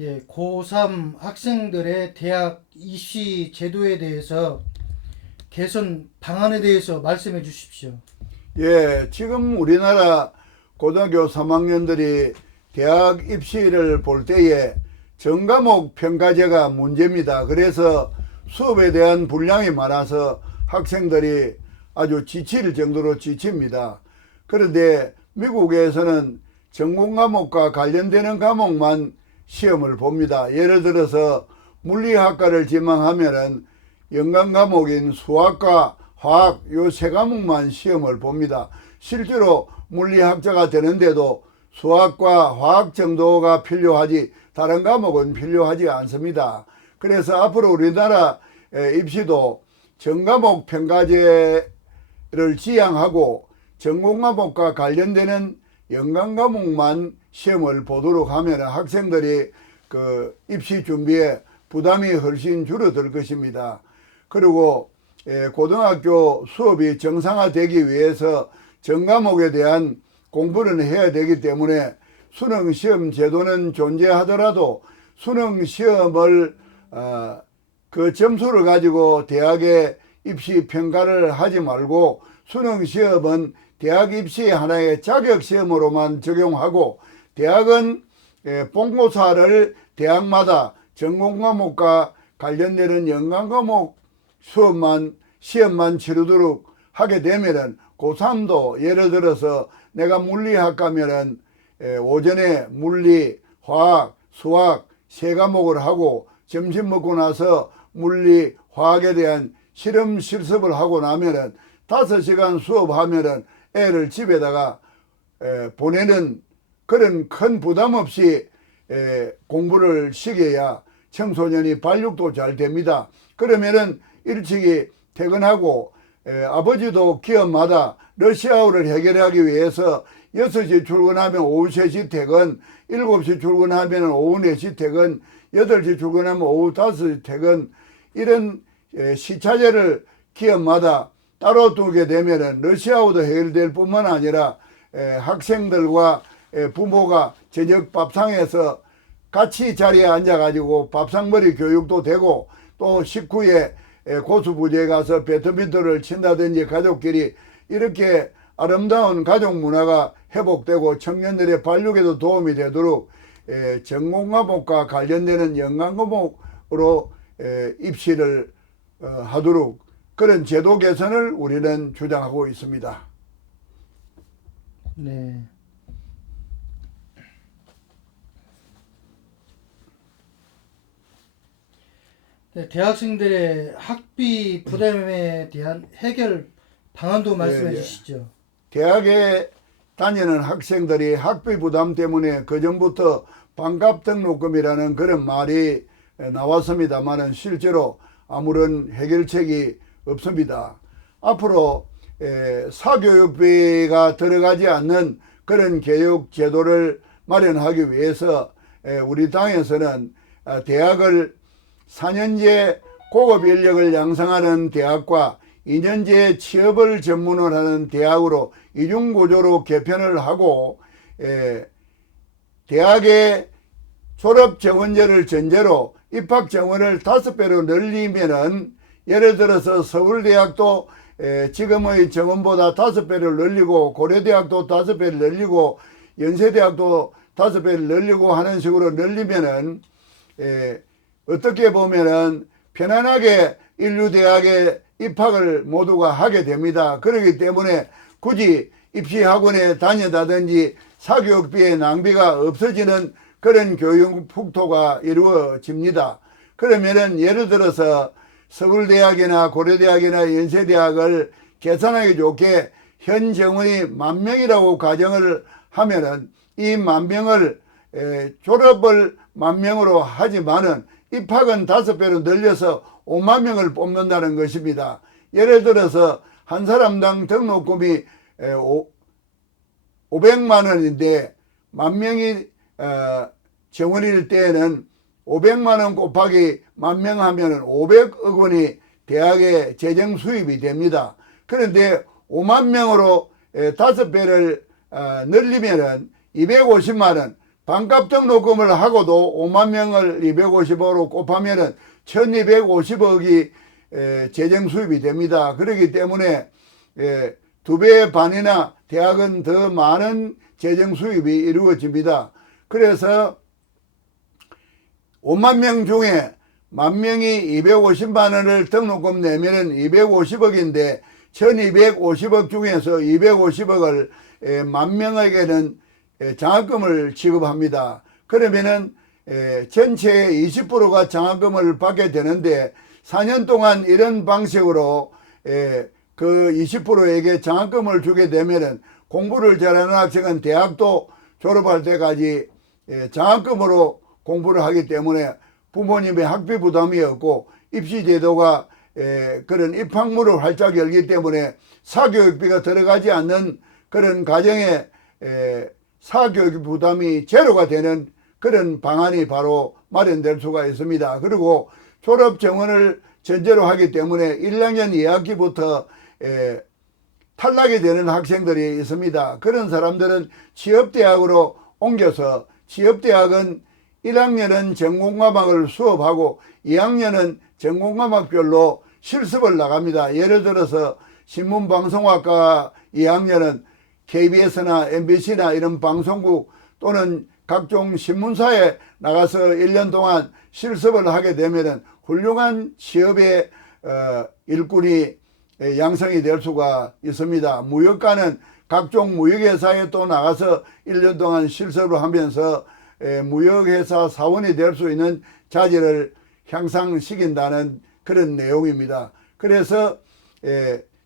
예, 고3 학생들의 대학 입시 제도에 대해서 개선 방안에 대해서 말씀해 주십시오. 예, 지금 우리나라 고등학교 3학년들이 대학 입시를 볼 때에 전과목 평가제가 문제입니다. 그래서 수업에 대한 분량이 많아서 학생들이 아주 지칠 정도로 지칩니다. 그런데 미국에서는 전공 과목과 관련되는 과목만 시험을 봅니다. 예를 들어서 물리학과를 지망하면은 연관 과목인 수학과 화학 요 세 과목만 시험을 봅니다. 실제로 물리학자가 되는데도 수학과 화학 정도가 필요하지 다른 과목은 필요하지 않습니다. 그래서 앞으로 우리나라 입시도 전과목 평가제를 지향하고 전공 과목과 관련되는 연관 과목만 시험을 보도록 하면 학생들이 그 입시 준비에 부담이 훨씬 줄어들 것입니다. 그리고 고등학교 수업이 정상화되기 위해서 전과목에 대한 공부는 해야 되기 때문에 수능시험 제도는 존재하더라도 수능시험을 그 점수를 가지고 대학에 입시 평가를 하지 말고 수능시험은 대학 입시 하나의 자격시험으로만 적용하고 대학은 본고사를 대학마다 전공과목과 관련되는 연관과목 수업만 시험만 치르도록 하게 되면은 고3도 예를 들어서 내가 물리학과면은 오전에 물리, 화학, 수학 세 과목을 하고 점심 먹고 나서 물리, 화학에 대한 실험 실습을 하고 나면은 5시간 수업하면은 애를 집에다가 보내는 그런 큰 부담 없이 공부를 시켜야 청소년이 발육도 잘 됩니다. 그러면은 일찍이 퇴근하고 아버지도 기업마다 러시아어를 해결하기 위해서 6시 출근하면 오후 3시 퇴근, 7시 출근하면 오후 4시 퇴근, 8시 출근하면 오후 5시 퇴근 이런 시차제를 기업마다 따로 두게 되면은 러시아어도 해결될 뿐만 아니라 학생들과 부모가 저녁 밥상에서 같이 자리에 앉아가지고 밥상머리 교육도 되고 또 식후에 고수부지에 가서 배드민턴을 친다든지 가족끼리 이렇게 아름다운 가족 문화가 회복되고 청년들의 발육에도 도움이 되도록 전공과목과 관련되는 연관과목으로 입시를 하도록 그런 제도 개선을 우리는 주장하고 있습니다. 네. 네, 대학생들의 학비 부담에 대한 해결 방안도 말씀해 주시죠. 대학에 다니는 학생들이 학비 부담 때문에 그전부터 반값 등록금이라는 그런 말이 나왔습니다만은 실제로 아무런 해결책이 없습니다. 앞으로 사교육비가 들어가지 않는 그런 교육 제도를 마련하기 위해서 우리 당에서는 대학을 4년제 고급 인력을 양성하는 대학과 2년제 취업을 전문으로 하는 대학으로 이중구조로 개편을 하고 대학의 졸업 정원제를 전제로 입학 정원을 5배로 늘리면은 예를 들어서 서울대학도 지금의 정원보다 5배를 늘리고 고려대학도 5배를 늘리고 연세대학도 5배를 늘리고 하는 식으로 늘리면은 어떻게 보면은 편안하게 인류대학에 입학을 모두가 하게 됩니다. 그렇기 때문에 굳이 입시학원에 다닌다든지 사교육비의 낭비가 없어지는 그런 교육 풍토가 이루어집니다. 그러면은 예를 들어서 서울대학이나 고려대학이나 연세대학을 계산하기 좋게 현 정원이 10,000명이라고 가정을 하면은 이 10,000명을 졸업을 10,000명으로 하지만은 입학은 5배로 늘려서 5만 명을 뽑는다는 것입니다. 예를 들어서 한 사람당 등록금이 500만 원인데 10,000명이 정원일 때에는 500만 원 곱하기 10,000명 하면은 500억 원이 대학의 재정 수입이 됩니다. 그런데 5만 명으로 5배를 늘리면은 250만 원, 반값 등록금을 하고도 5만 명을 250억으로 곱하면은 1250억이 재정 수입이 됩니다. 그렇기 때문에 2배 반이나 대학은 더 많은 재정 수입이 이루어집니다. 그래서 5만 명 중에 만 명이 250만 원을 등록금 내면은 250억인데 1250억 중에서 250억을 만 명에게는 장학금을 지급합니다. 그러면은 전체의 20%가 장학금을 받게 되는데 4년 동안 이런 방식으로 그 20%에게 장학금을 주게 되면은 공부를 잘하는 학생은 대학도 졸업할 때까지 장학금으로 공부를 하기 때문에 부모님의 학비 부담이 없고 입시 제도가 그런 입학문을 활짝 열기 때문에 사교육비가 들어가지 않는 그런 가정에 사교육 부담이 제로가 되는 그런 방안이 바로 마련될 수가 있습니다. 그리고 졸업 정원을 전제로 하기 때문에 1학년 2학기부터 탈락이 되는 학생들이 있습니다. 그런 사람들은 취업대학으로 옮겨서 취업대학은 1학년은 전공과목을 수업하고 2학년은 전공과목별로 실습을 나갑니다. 예를 들어서 신문방송학과 2학년은 KBS나 MBC나 이런 방송국 또는 각종 신문사에 나가서 1년 동안 실습을 하게 되면은 훌륭한 취업의 일꾼이 양성이 될 수가 있습니다. 무역가는 각종 무역회사에 또 나가서 1년 동안 실습을 하면서 무역회사 사원이 될 수 있는 자질을 향상시킨다는 그런 내용입니다. 그래서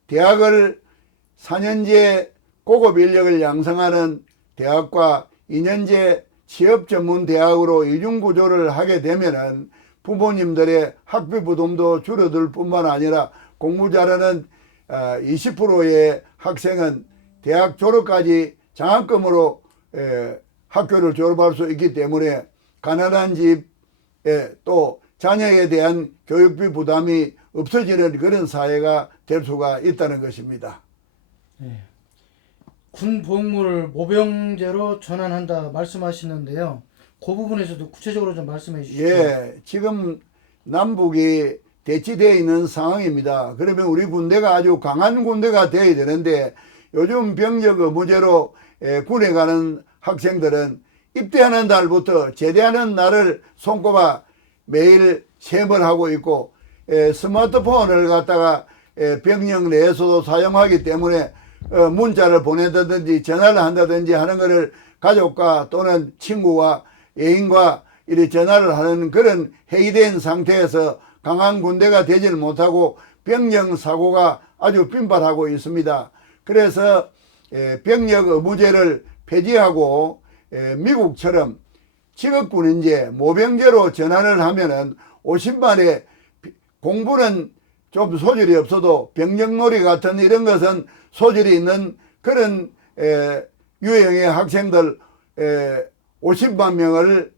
대학을 4년제 고급 인력을 양성하는 대학과 2년제 취업전문대학으로 이중구조를 하게 되면은 부모님들의 학비 부담도 줄어들 뿐만 아니라 공부 잘하는 20%의 학생은 대학 졸업까지 장학금으로 학교를 졸업할 수 있기 때문에 가난한 집에 또 자녀에 대한 교육비 부담이 없어지는 그런 사회가 될 수가 있다는 것입니다. 네. 군 복무를 모병제로 전환한다 말씀하시는데요. 그 부분에서도 구체적으로 좀 말씀해 주시죠. 예, 지금 남북이 대치되어 있는 상황입니다. 그러면 우리 군대가 아주 강한 군대가 되어야 되는데 요즘 병력 의무제로 군에 가는 학생들은 입대하는 날부터 제대하는 날을 손꼽아 매일 시험을 하고 있고 스마트폰을 갖다가 병력 내에서도 사용하기 때문에 문자를 보낸다든지 전화를 한다든지 하는 것을 가족과 또는 친구와 애인과 이렇게 전화를 하는 그런 해이된 상태에서 강한 군대가 되질 못하고 병력 사고가 아주 빈발하고 있습니다. 그래서 병력 의무제를 폐지하고 미국처럼 직업군인제 모병제로 전환을 하면은 50만에 공부는 좀 소질이 없어도 병력놀이 같은 이런 것은 소질이 있는 그런 유형의 학생들 50만 명을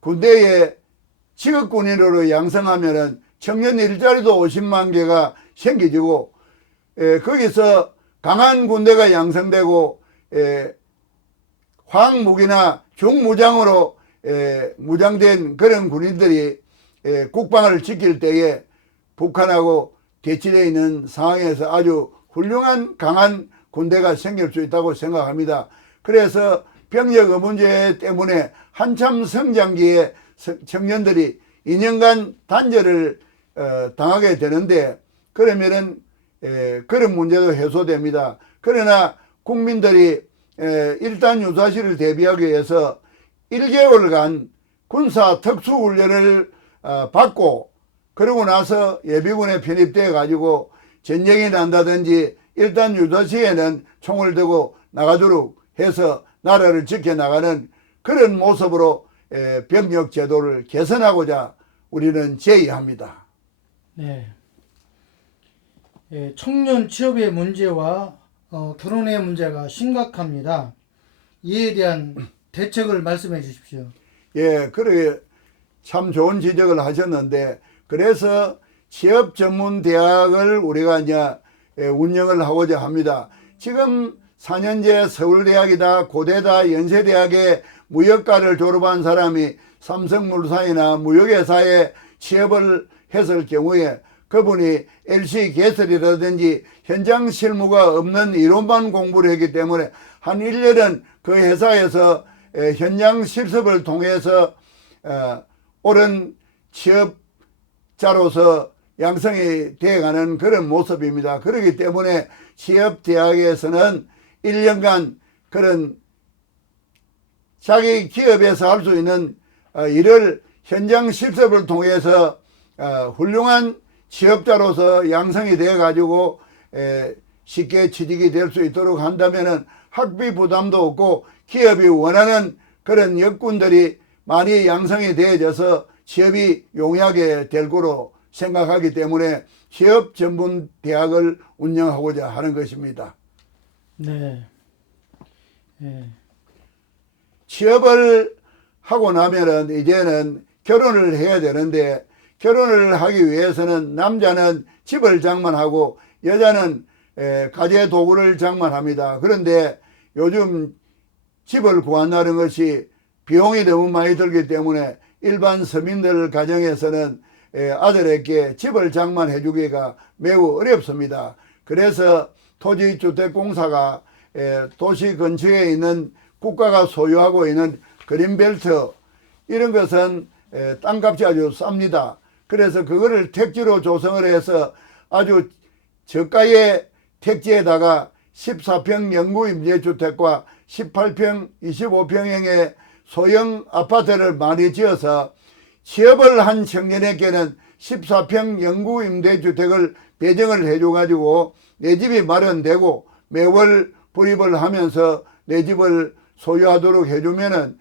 군대에 직업군인으로 양성하면은 청년 일자리도 50만 개가 생기지고 거기서 강한 군대가 양성되고 화학무기나 중무장으로 무장된 그런 군인들이 국방을 지킬 때에 북한하고 대치되어 있는 상황에서 아주 훌륭한 강한 군대가 생길 수 있다고 생각합니다. 그래서 병력 의무제 때문에 한참 성장기에 청년들이 2년간 단절을 당하게 되는데 그러면은 그런 문제도 해소됩니다. 그러나 국민들이 일단 유사시를 대비하기 위해서 1개월간 군사 특수훈련을 받고 그러고 나서 예비군에 편입되어 가지고 전쟁이 난다든지 일단 유사시에는 총을 들고 나가도록 해서 나라를 지켜나가는 그런 모습으로 병력 제도를 개선하고자 우리는 제의합니다. 네. 청년 취업의 문제와 결혼의 문제가 심각합니다. 이에 대한 대책을 말씀해 주십시오. 예, 그래 참 좋은 지적을 하셨는데 그래서 취업 전문 대학을 우리가 이제 운영을 하고자 합니다. 지금 4년제 서울대학이다, 고대다, 연세대학에 무역과를 졸업한 사람이 삼성물산이나 무역회사에 취업을 했을 경우에 그분이 LC 개설이라든지 현장 실무가 없는 이론만 공부를 했기 때문에 한 1년은 그 회사에서 현장 실습을 통해서 옳은 취업자로서 양성이 되어가는 그런 모습입니다. 그렇기 때문에 취업대학에서는 1년간 그런 자기 기업에서 할 수 있는 일을 현장 실습을 통해서 훌륭한 취업자로서 양성이 되어 가지고 쉽게 취직이 될 수 있도록 한다면은 학비 부담도 없고 기업이 원하는 그런 역군들이 많이 양성이 되어져서 취업이 용이하게 될 거로 생각하기 때문에 취업 전문 대학을 운영하고자 하는 것입니다. 네. 예. 취업을 하고 나면은 이제는 결혼을 해야 되는데 결혼을 하기 위해서는 남자는 집을 장만하고 여자는 가재 도구를 장만합니다. 그런데 요즘 집을 구한다는 것이 비용이 너무 많이 들기 때문에 일반 서민들 가정에서는 아들에게 집을 장만해 주기가 매우 어렵습니다. 그래서 토지주택공사가 도시 근처에 있는 국가가 소유하고 있는 그린벨트 이런 것은 땅값이 아주 쌉니다. 그래서 그거를 택지로 조성을 해서 아주 저가의 택지에다가 14평 영구 임대주택과 18평, 25평형의 소형 아파트를 많이 지어서 취업을 한 청년에게는 14평 영구 임대주택을 배정을 해줘가지고 내 집이 마련되고 매월 불입을 하면서 내 집을 소유하도록 해주면은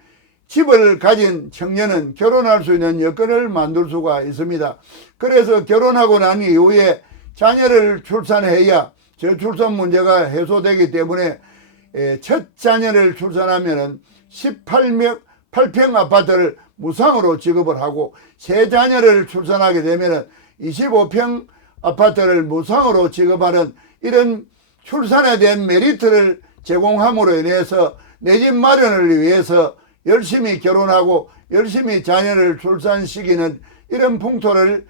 집을 가진 청년은 결혼할 수 있는 여건을 만들 수가 있습니다. 그래서 결혼하고 난 이후에 자녀를 출산해야 저출산 문제가 해소되기 때문에 첫 자녀를 출산하면은 18평 아파트를 무상으로 지급을 하고 세 자녀를 출산하게 되면은 25평 아파트를 무상으로 지급하는 이런 출산에 대한 메리트를 제공함으로 인해서 내 집 마련을 위해서 열심히 결혼하고 열심히 자녀를 출산시키는 이런 풍토를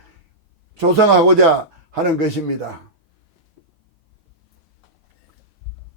조성하고자 하는 것입니다.